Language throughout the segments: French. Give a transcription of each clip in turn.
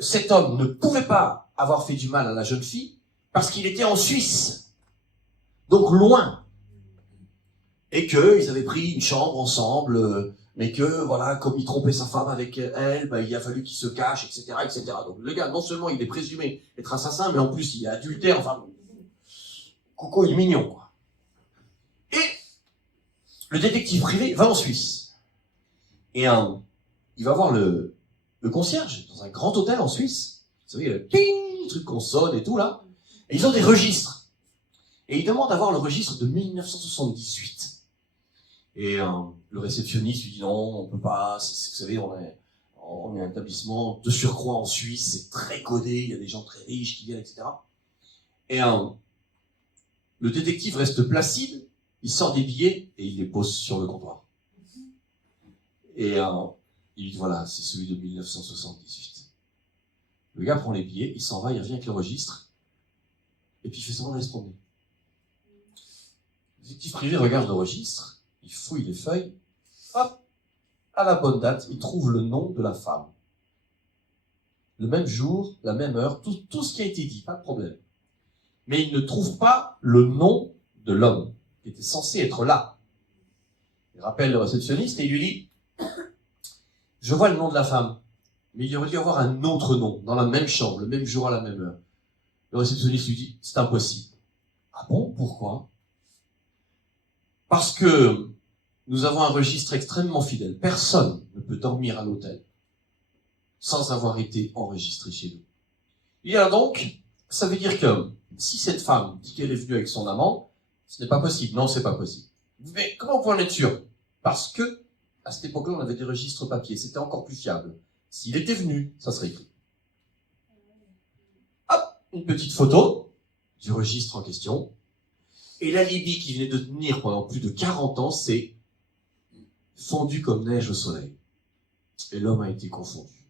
Cet homme ne pouvait pas avoir fait du mal à la jeune fille parce qu'il était en Suisse, donc loin, et qu'ils avaient pris une chambre ensemble, mais que, voilà, comme il trompait sa femme avec elle, ben, il a fallu qu'il se cache, etc., etc. Donc le gars, non seulement il est présumé être assassin, mais en plus il est adultère, enfin, Coco il est mignon, quoi. Et le détective privé va en Suisse, et il va voir le concierge dans un grand hôtel en Suisse. Vous savez, le ting, le truc qu'on sonne et tout là. Et ils ont des registres. Et il demande à voir le registre de 1978. Et le réceptionniste lui dit non, on peut pas, vous savez, on est un établissement de surcroît en Suisse, c'est très codé, il y a des gens très riches qui viennent, etc. Et le détective reste placide, il sort des billets et il les pose sur le comptoir. Et il dit voilà, c'est celui de 1978. Le gars prend les billets, il s'en va, il revient avec le registre, et puis il fait semblant d'aller se promener. Le détective privé regarde le registre, il fouille les feuilles, hop, à la bonne date, il trouve le nom de la femme. Le même jour, la même heure, tout ce qui a été dit, pas de problème. Mais il ne trouve pas le nom de l'homme qui était censé être là. Il rappelle le réceptionniste et il lui dit « Je vois le nom de la femme, mais il aurait dû avoir un autre nom, dans la même chambre, le même jour, à la même heure. » Le réceptionniste lui dit « C'est impossible. » Ah bon, pourquoi? Parce que nous avons un registre extrêmement fidèle. Personne ne peut dormir à l'hôtel sans avoir été enregistré chez nous. Il y a donc, ça veut dire que si cette femme dit qu'elle est venue avec son amant, ce n'est pas possible. Non, c'est pas possible. Mais comment on peut en être sûr? Parce que, à cette époque-là, on avait des registres papier. C'était encore plus fiable. S'il était venu, ça serait écrit. Hop, une petite photo du registre en question. Et l'alibi qui venait de tenir pendant plus de 40 ans, c'est fondu comme neige au soleil. Et l'homme a été confondu.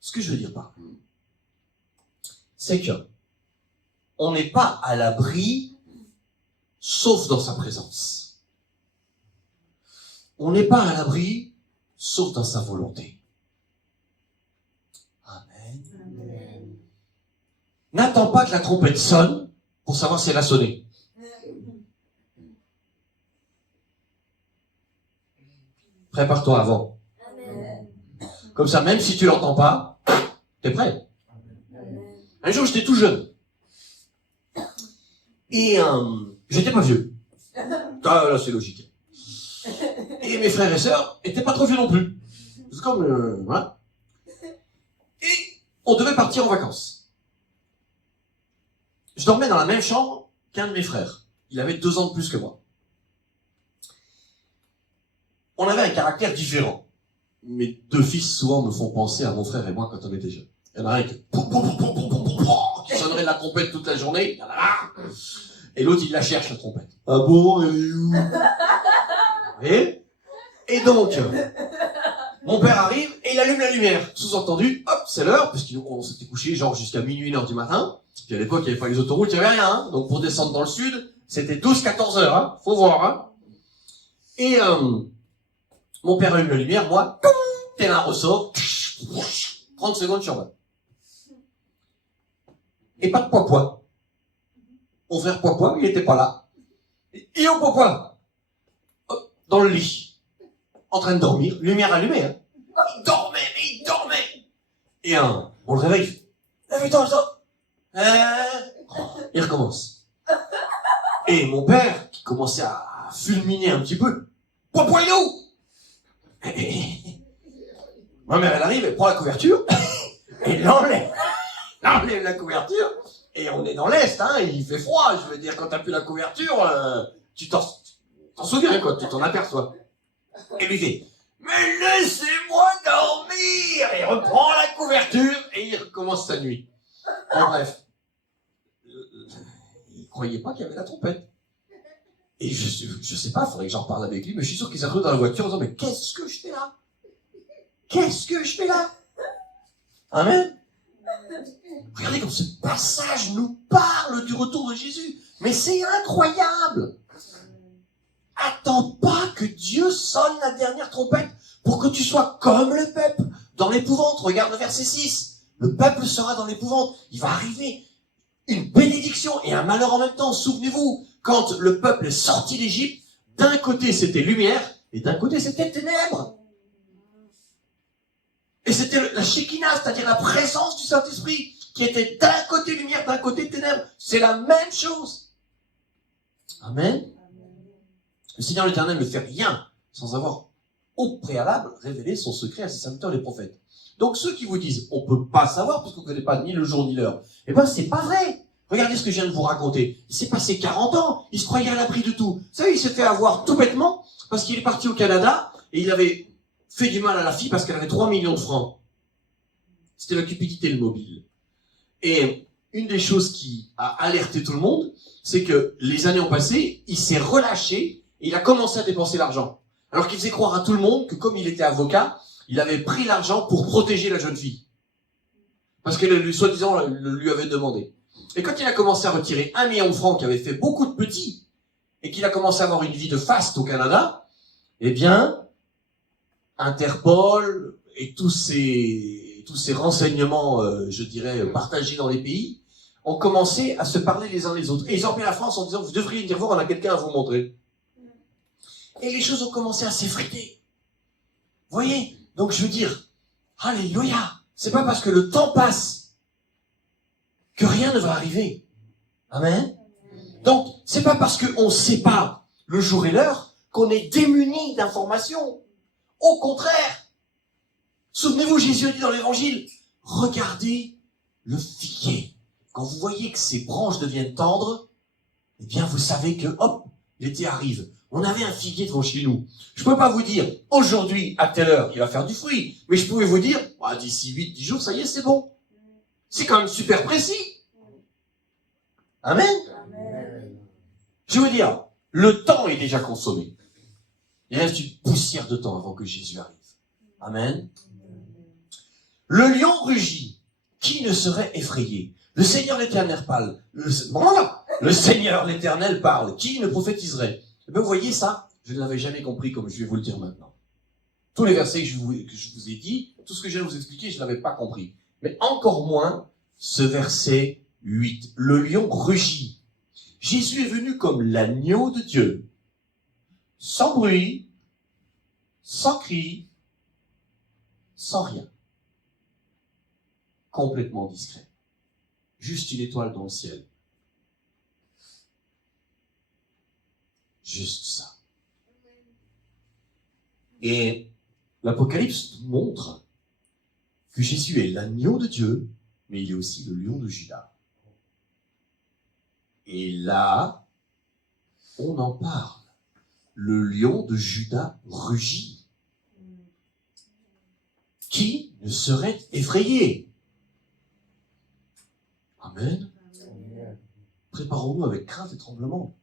Ce que je veux dire par là, c'est que on n'est pas à l'abri, sauf dans sa présence. On n'est pas à l'abri, sauf dans sa volonté. Amen. Amen. N'attends pas que la trompette sonne pour savoir si elle a sonné. Prépare-toi avant. Amen. Comme ça, même si tu l'entends pas, t'es prêt. Amen. Un jour, j'étais tout jeune. Et j'étais pas vieux. Ah, là, c'est logique. Et mes frères et sœurs étaient pas trop vieux non plus. C'est comme, voilà. Et on devait partir en vacances. Je dormais dans la même chambre qu'un de mes frères. Il avait 2 ans de plus que moi. On avait un caractère différent. Mes 2 fils, souvent, me font penser à mon frère et moi quand on était jeunes. Il y en a un qui sonnerait la trompette toute la journée. Il y en a un. Et l'autre, il la cherche, la trompette. Ah bon, elle est où? Et donc, mon père arrive et il allume la lumière. Sous-entendu, hop, c'est l'heure, parce qu'on s'était couché genre jusqu'à minuit, 1h du matin. Puis à l'époque, il n'y avait pas les autoroutes, il n'y avait rien. Hein. Donc pour descendre dans le sud, c'était 12-14 heures. Hein. Faut voir. Hein. Et mon père allume la lumière, moi, tel un ressort, 30 secondes sur 20. Et pas de poids-poids. Mon frère poids-poids, il n'était pas là. Et au poids-poids, dans le lit, en train de dormir, lumière allumée. Hein. Il dormait. Et on le réveille. Putain. Il recommence. Et mon père, qui commençait à fulminer un petit peu, poids-poids, il est où? Ma mère, elle arrive, elle prend la couverture, et elle enlève la couverture, et on est dans l'Est, hein, il fait froid, je veux dire, quand t'as plus la couverture, tu t'en souviens, quoi, tu t'en aperçois. Et lui dit, mais laissez-moi dormir! Et il reprend la couverture, et il recommence sa nuit. En bref. Il croyait pas qu'il y avait la trompette. Et je sais pas, faudrait que j'en parle avec lui, mais je suis sûr qu'il s'est retrouvé dans la voiture en disant, mais qu'est-ce que je fais là? Qu'est-ce que je fais là? Amen. Regardez comme ce passage nous parle du retour de Jésus. Mais c'est incroyable. Attends pas que Dieu sonne la dernière trompette pour que tu sois comme le peuple, dans l'épouvante. Regarde le verset 6. Le peuple sera dans l'épouvante. Il va arriver une bénédiction et un malheur en même temps. Souvenez-vous, quand le peuple est sorti d'Égypte, d'un côté c'était lumière et d'un côté c'était ténèbres. Et c'était la Shekinah, c'est-à-dire la présence du Saint-Esprit, qui était d'un côté lumière, d'un côté ténèbres. C'est la même chose. Amen. Le Seigneur l'Éternel ne fait rien sans avoir au préalable révélé son secret à ses serviteurs les prophètes. Donc ceux qui vous disent on peut pas savoir parce qu'on ne connaît pas ni le jour ni l'heure, eh ben c'est pas vrai. Regardez ce que je viens de vous raconter. Il s'est passé 40 ans, il se croyait à l'abri de tout. Vous savez, il s'est fait avoir tout bêtement parce qu'il est parti au Canada et il avait fait du mal à la fille parce qu'elle avait 3 millions de francs. C'était la cupidité, le mobile. Et une des choses qui a alerté tout le monde, c'est que les années ont passé, il s'est relâché et il a commencé à dépenser l'argent. Alors qu'il faisait croire à tout le monde que comme il était avocat, il avait pris l'argent pour protéger la jeune fille. Parce qu'elle, soi-disant, le lui avait demandé. Et quand il a commencé à retirer 1 million de francs, qui avait fait beaucoup de petits, et qu'il a commencé à avoir une vie de faste au Canada, eh bien, Interpol et tous ces renseignements, je dirais, partagés dans les pays, ont commencé à se parler les uns les autres. Et ils ont appelé la France en disant, vous devriez venir voir, on a quelqu'un à vous montrer. Et les choses ont commencé à s'effriter. Vous voyez? Donc je veux dire, alléluia! C'est pas parce que le temps passe que rien ne va arriver. Amen? Donc, c'est pas parce qu'on sait pas le jour et l'heure qu'on est démuni d'informations. Au contraire. Souvenez-vous, Jésus a dit dans l'évangile, regardez le figuier. Quand vous voyez que ses branches deviennent tendres, eh bien, vous savez que, hop, l'été arrive. On avait un figuier devant chez nous. Je ne peux pas vous dire, aujourd'hui, à telle heure, il va faire du fruit. Mais je pouvais vous dire, d'ici 8-10 jours, ça y est, c'est bon. C'est quand même super précis. Amen. Amen. Je veux dire, le temps est déjà consommé. Il reste une poussière de temps avant que Jésus arrive. Amen. Le lion rugit. Qui ne serait effrayé? Le Seigneur l'Éternel parle. Le Seigneur l'Éternel parle. Qui ne prophétiserait? Eh bien, vous voyez ça, je ne l'avais jamais compris comme je vais vous le dire maintenant. Tous les versets que je vous ai dit, tout ce que je viens de vous expliquer, je ne l'avais pas compris. Mais encore moins ce verset 8. Le lion rugit. Jésus est venu comme l'agneau de Dieu. Sans bruit, sans cri, sans rien. Complètement discret. Juste une étoile dans le ciel. Juste ça. Et l'Apocalypse montre que Jésus est l'agneau de Dieu, mais il est aussi le lion de Juda. Et là, on en parle. Le lion de Juda rugit. Qui ne serait effrayé? Amen. Préparons-nous avec crainte et tremblement.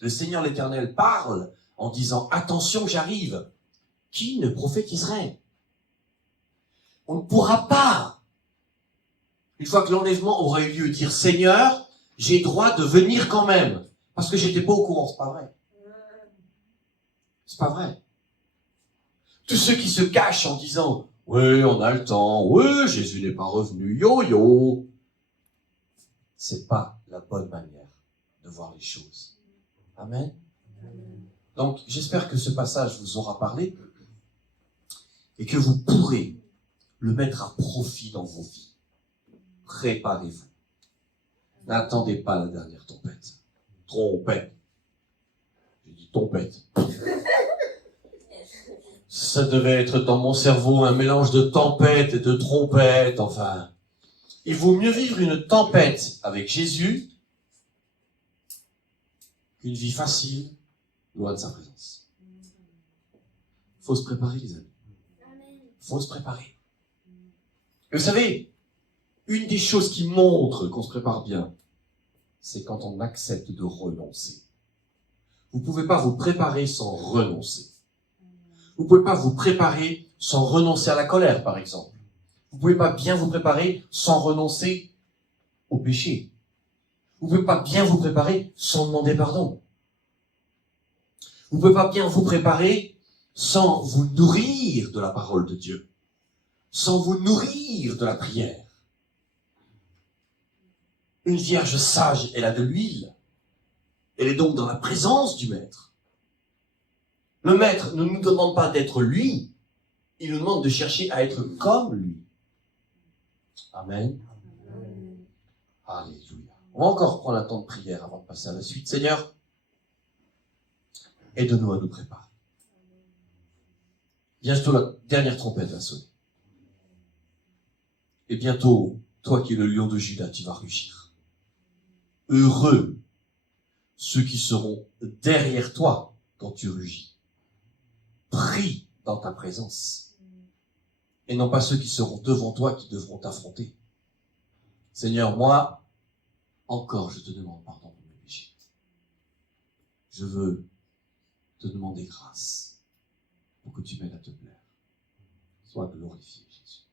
Le Seigneur l'Éternel parle en disant « Attention, j'arrive ». Qui ne prophétiserait? On ne pourra pas, une fois que l'enlèvement aura eu lieu, dire « Seigneur, j'ai droit de venir quand même ». Parce que j'étais pas au courant, c'est pas vrai. C'est pas vrai. Tous ceux qui se cachent en disant « Oui, on a le temps. Oui, Jésus n'est pas revenu. Yo-yo ». C'est pas la bonne manière de voir les choses. Amen. Donc, j'espère que ce passage vous aura parlé et que vous pourrez le mettre à profit dans vos vies. Préparez-vous. N'attendez pas la dernière tempête. Trompette. J'ai dit tempête. Ça devait être dans mon cerveau un mélange de tempête et de trompette, enfin. Il vaut mieux vivre une tempête avec Jésus qu'une vie facile loin de sa présence. Il faut se préparer, les amis. Il faut se préparer. Et vous savez, une des choses qui montre qu'on se prépare bien, c'est quand on accepte de renoncer. Vous ne pouvez pas vous préparer sans renoncer. Vous ne pouvez pas vous préparer sans renoncer à la colère, par exemple. Vous ne pouvez pas bien vous préparer sans renoncer au péché. Vous ne pouvez pas bien vous préparer sans demander pardon. Vous ne pouvez pas bien vous préparer sans vous nourrir de la parole de Dieu. sans vous nourrir de la prière. Une vierge sage, elle a de l'huile. Elle est donc dans la présence du maître. Le maître ne nous demande pas d'être lui, il nous demande de chercher à être comme lui. Amen. Alléluia. On va encore prendre un temps de prière avant de passer à la suite. Seigneur, aide-nous à nous préparer. Bientôt la dernière trompette va sonner. Et bientôt, toi qui es le lion de Juda, tu vas rugir. Heureux ceux qui seront derrière toi quand tu rugis. Prie dans ta présence. Et non pas ceux qui seront devant toi qui devront t'affronter. Seigneur, moi, encore je te demande pardon pour mes péchés. Je veux te demander grâce pour que tu m'aides à te plaire. Sois glorifié, Jésus.